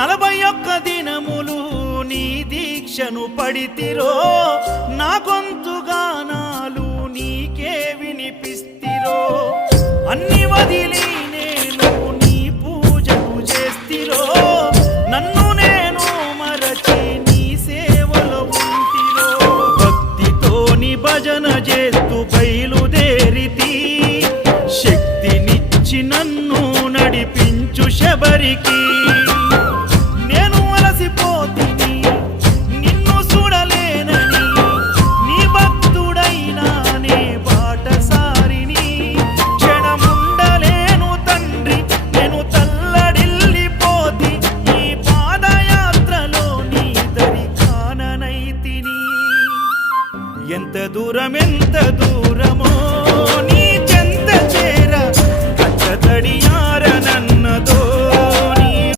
41 దినములు నీ దీక్షను పడితిరో నా గొంతు గానాలు నీకే వినిపిస్తిరో అన్ని వదిలి నేను నీ పూజకు చేస్తిరో నన్ను నేను మరచి నీ సేవలో ఉంటిరో భక్తితో నీ భజన చేస్తూ బయలుదేరితి శక్తినిచ్చి నన్ను నడిపించు శబరికి నేను అలసిపోతిని నిన్ను చూడలేనని నీ భక్తుడైనా నే బాటసారిని క్షణముండలేను తండ్రి నేను తల్లడిల్లిపోతి ఈ పాదయాత్రలో నీ దరి కాననైతిని ఎంత దూరం